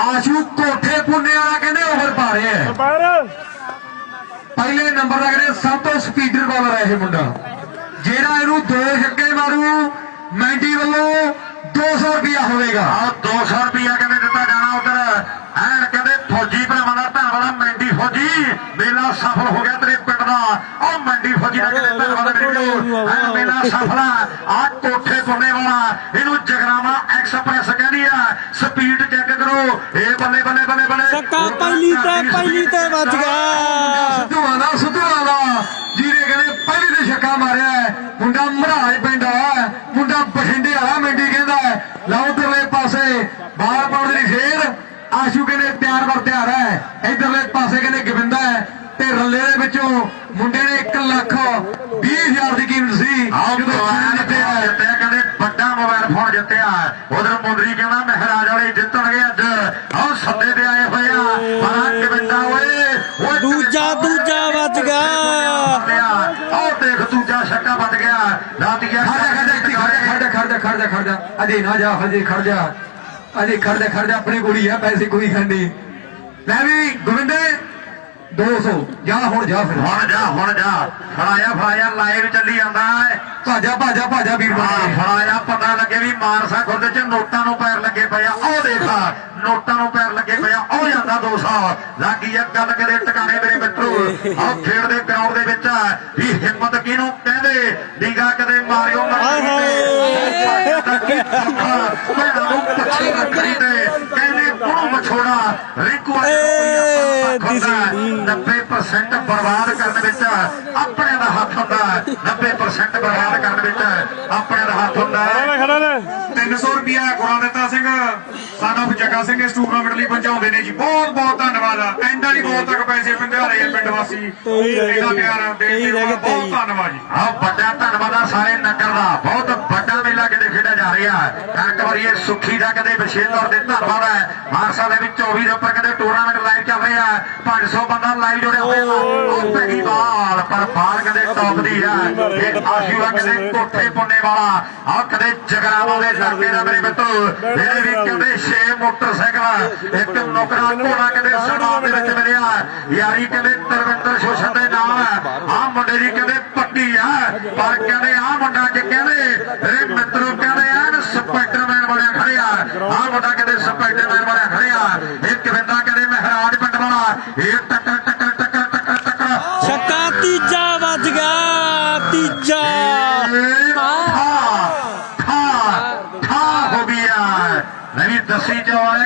ਆਸ਼ੂ ਕੋਠੇ ਪੁੰਨੇ ਵਾਲਾ ਕਹਿੰਦੇ ਓਵਰ ਪਾ ਰਿਹਾ ਹੈ। ਪਹਿਲੇ ਨੰਬਰ ਦਾ ਕਹਿੰਦੇ ਸਭ ਤੋਂ ਸਪੀਡਰ ਬਾਲਰ ਹੈ ਇਹ ਮੁੰਡਾ। ਜਿਹੜਾ ਇਹਨੂੰ ਦੋ ਛੱਕੇ ਮਾਰੂ ਮੈਂਡੀ ਵੱਲੋਂ 200 ਰੁਪਿਆ ਹੋਵੇਗਾ। ਆ 200 ਰੁਪਿਆ ਕਹਿੰਦੇ ਦਿੱਤਾ ਜਾਣਾ ਉਧਰ। ਐਨ ਕਹਿੰਦੇ ਫੌਜੀ ਭਰਾਵਾਂ ਦਾ ਭੈਣ ਵਾਲਾ ਮੈਂਡੀ ਫੌਜੀ। ਮੇਲਾ ਸਫਲ ਹੋ ਗਿਆ ਤੇਰੇ ਪਿੰਡ ਦਾ। ਉਹ ਮੈਂਡੀ ਫੌਜੀ ਦਾ ਕਹਿੰਦੇ ਭੈਣ ਵਾਲਾ ਵੀਡੀਓ ਐਨ ਮੇਲਾ ਸਫਲ ਆ। ਕੋਠੇ ਪੁੰਨੇ ਵਾਲਾ। ਇਹਨੂੰ ਜਗਰਾਵਾ ਐਕਸਪ੍ਰੈਸ ਕਹਿੰਦੀ ਆ। ਸਪੀਡ ਕਰੋ ਇਹ ਬੱਲੇ ਬੱਲੇ ਬੱਲੇ ਬੱਲੇ ਸੱਕਾ ਪਹਿਲੀ ਤੇ ਪਹਿਲੀ ਤੇ ਵੱਜ ਗਿਆ। ਸਿੱਧੂਆਂ ਦਾ ਸਿੱਧੂਆਂ ਦਾ ਜਿਹਨੇ ਕਹਿੰਦੇ ਪਹਿਲੇ ਤੇ ਛੱਕਾ ਮਾਰਿਆ। ਮੁੰਡਾ ਮਹਾਰਾਜ ਪਿੰਡ ਆ। ਮੁੰਡਾ ਬਠਿੰਡੇ ਵਾਲਾ ਮੈਂਡੀ ਕਹਿੰਦਾ। ਲਓ ਉਧਰਲੇ ਪਾਸੇ ਬਾਹਰ ਪਾਉਣ ਦੀ ਫੇਰ ਆਸ਼ੂ ਕਹਿੰਦੇ ਤਿਆਰ ਬਰ ਤਿਆਰ ਹੈ। ਇਧਰਲੇ ਪਾਸੇ ਕਹਿੰਦੇ ਗਵਿੰਦਾ ਹੈ। ਤੇ ਰੱਲੇ ਦੇ ਵਿੱਚੋਂ ਮੁੰਡੇ ਨੇ 1 ਲੱਖ 20 ਹਜ਼ਾਰ ਦੀ ਕੀਮਤ ਸੀ। ਆਹ ਜਦੋਂ ਮੋਬਾਈਲ ਜਿੱਤਿਆ ਹੈ। ਜਿੱਤਿਆ ਕਹਿੰਦੇ ਫੋਨ ਜਿੱਤਿਆ ਉਧਰ ਮੁੰਦਰੀ ਕਹਿੰਦਾ ਮਹਾਰਾਜ ਵਾਲੇ ਜਿੱਤਣਗੇ ਅੱਜ। ਆਹ ਸੱਦੇ ਤੇ ਆਏ ਹੋਏ ਆ। ਆ ਕਵਿੰਦਾ ਓਏ ਦੂਜਾ ਦੂਜਾ ਵੱਜ ਗਿਆ। ਆਹ ਦੇਖ ਦੂਜਾ ਛੱਕਾ ਵੱਜ ਗਿਆ। ਲਾਤੀਆ ਖੜ ਜਾ ਖੜ ਜਾ ਖੜ ਜਾ ਖੜ ਜਾ ਅਜੇ ਨਾ ਜਾ ਹਜੇ ਖੜ ਜਾ। ਅਜੇ ਖੜ ਜਾ ਖੜ ਜਾ ਆਪਣੀ ਕੁੜੀ ਆ ਪੈਸੇ ਕੋਈ ਖੰਡੀ ਲੈ ਵੀ ਗੋਵਿੰਦੇ 200 ਜਾ ਹੁਣ ਜਾ ਫਿਰ ਹੁਣ ਜਾ ਹੁਣ ਜਾ ਫੜਾਇਆ ਫੜਾਇਆ ਲਾਈਵ ਚੱਲੀ ਜਾਂਦਾ ਹੈ ਭਾਜਾ ਭਾਜਾ ਭਾਜਾ ਵੀਰ ਬਣ ਫੜਾਇਆ ਪਤਾ ਲੱਗੇ ਵੀ ਮਾਨਸਾ ਖੁਰਦ ਚ ਨੋਟਾਂ ਨੂੰ ਪੈਰ ਲੱਗੇ ਪਏ ਆ ਉਹ ਦੇਖਾ ਨੋਟਾਂ ਨੂੰ ਪੈਰ ਲੱਗੇ ਪਏ ਆ ਉਹ ਜਾਂਦਾ 200 ਲੱਗੀ ਆ ਗੱਲ ਕਰੇ ਟਿਕਾਣੇ ਮੇਰੇ ਮਿੱਤਰੋ ਆਹ ਖੇਡ ਦੇ ਗਰਾਊਂਡ ਦੇ ਵਿੱਚ ਵੀ ਹਿੰਮਤ ਕਿਹਨੂੰ ਕਹਿੰਦੇ ਡੀਗਾ ਕਦੇ ਮਾਰਿਓ ਆਏ ਹਾਏ। ਭੈਣਾਂ ਨੂੰ ਪੱਛੀ ਰੱਖੀ ਤੇ ਕਹਿੰਦੇ ਉਹਨੂੰ ਮਛੋੜਾ ਰਿੰਕੂ ਏ, ਦਿਸੀ। 90% ਬਰਬਾਦ ਕਰਨ ਵਿੱਚ ਆਪਣੇ ਦਾ ਹੱਥ ਹੁੰਦਾ ਹੈ। 90% ਬਰਬਾਦ ਕਰਨ ਵਿੱਚ ਆਪਣੇ ਦਾ ਹੱਥ ਹੁੰਦਾ ਹੈ। ਖੜਾ ਨੇ 300 ਰੁਪਿਆ ਗੁਰਦਿੱਤਾ ਸਿੰਘ ਸਾਨੂੰ ਜੱਗਾ ਸਿੰਘ ਇਸ ਟੂਰਨਾਮੈਂਟ ਲਈ ਪਹੁੰਚਾਉਂਦੇ ਨੇ ਜੀ ਬਹੁਤ ਬਹੁਤ ਧੰਨਵਾਦ ਐਂਡ ਵਾਲੀ ਬੋਲ ਤੱਕ ਪੈਸੇ ਰਹੇ ਆ ਪਿੰਡ ਵਾਸੀ ਇਹਦਾ। ਪਿਆਰ ਦੇ ਗਏ ਬਹੁਤ। ਧੰਨਵਾਦ ਜੀ ਆਹ ਵੱਡਾ ਧੰਨਵਾਦ ਆ ਸਾਰੇ ਨਗਰ ਦਾ ਬਹੁਤ ਕਿਤੇ ਖੇਡਿਆ ਇੱਕ ਵਾਰੀ ਇਹ ਸੁਖੀ ਦਾ ਕਦੇ ਵਿਸ਼ੇਸ਼ ਤੌਰ ਤੇ ਧੰਨਵਾਦ ਹੈ ਮਾਰਸਾ ਦੇ ਵਿੱਚ 24 ਦੇ ਉੱਪਰ ਕਦੇ ਟੂਰਨਾਮੈਂਟ ਲਾਈਵ ਚੱਲ ਰਿਹਾ 500 ਬੰਦਾ ਲਾਈਵ ਜੁੜਿਆ ਹੋਇਆ ਉਹ ਪੈਗੀ ਬਾਲ, ਪਰ ਬਾਲ ਕਦੇ ਟੌਪ ਦੀ ਆ। ਇਹ ਆਸ਼ੀਵਾ ਕਦੇ ਕੋਠੇ ਪੁੰਨੇ ਵਾਲਾ ਆਹ ਕਦੇ ਜਗਰਾਵਾਂ ਦੇ ਲਾਗੇ ਦਾ ਮੇਰੇ ਮਿੱਤਰੋ। ਮੇਰੇ ਵੀ ਕਹਿੰਦੇ 6 ਮੋਟਰਸਾਈਕਲ, ਇੱਕ ਨੌਕਰਾ ਘੋੜਾ ਕਦੇ ਸਨਮਾਨ ਦੇ ਵਿੱਚ ਮਿਲਿਆ। ਯਾਰੀ ਕਹਿੰਦੇ ਤਰਵਿੰਦਰ ਸ਼ੋਸ਼ਣ ਦੇ ਨਾਲ। ਆਹ ਮੁੰਡੇ ਦੀ ਕਹਿੰਦੇ ਪੱਕੀ ਆ। ਪਰ ਕਹਿੰਦੇ ਆਹ ਮੁੰਡਾ ਅੱਜ ਕਹਿੰਦੇ ਮੋਟਾ ਕਹਿੰਦੇ ਸਪੈਕਟਰ ਮੈਨ ਵਾਲਾ ਹਰਿਆ ਇੱਕ ਵਿੰਦਾ ਕਹਿੰਦੇ ਮਹਾਰਾਜ ਪਿੰਡ ਵਾਲਾ। ਇਹ ਟੱਕਰ ਟੱਕਰ ਟੱਕਰ ਟੱਕਰ ਟੱਕਰ। ਛੱਕਾ ਤੀਜਾ ਵੱਜ ਗਿਆ ਤੀਜਾ। ਥਾ ਥਾ ਥਾ ਹੋ ਗਿਆ ਨਹੀਂ ਦੱਸੀ ਜਾ